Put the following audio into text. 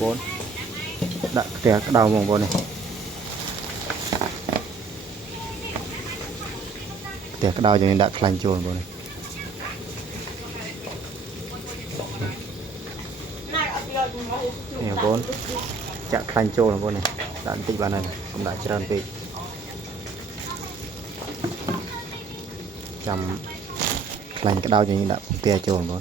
bốn đặt trẻ đầu mông bốn này trẻ đầu cho nên đặt lành chuồn bốn này nè bốn chặt lành chuồn bốn này đặt tí bàn này cũng đã trơn tí chầm lành cái đầu cho nên đặt tia chuồn bốn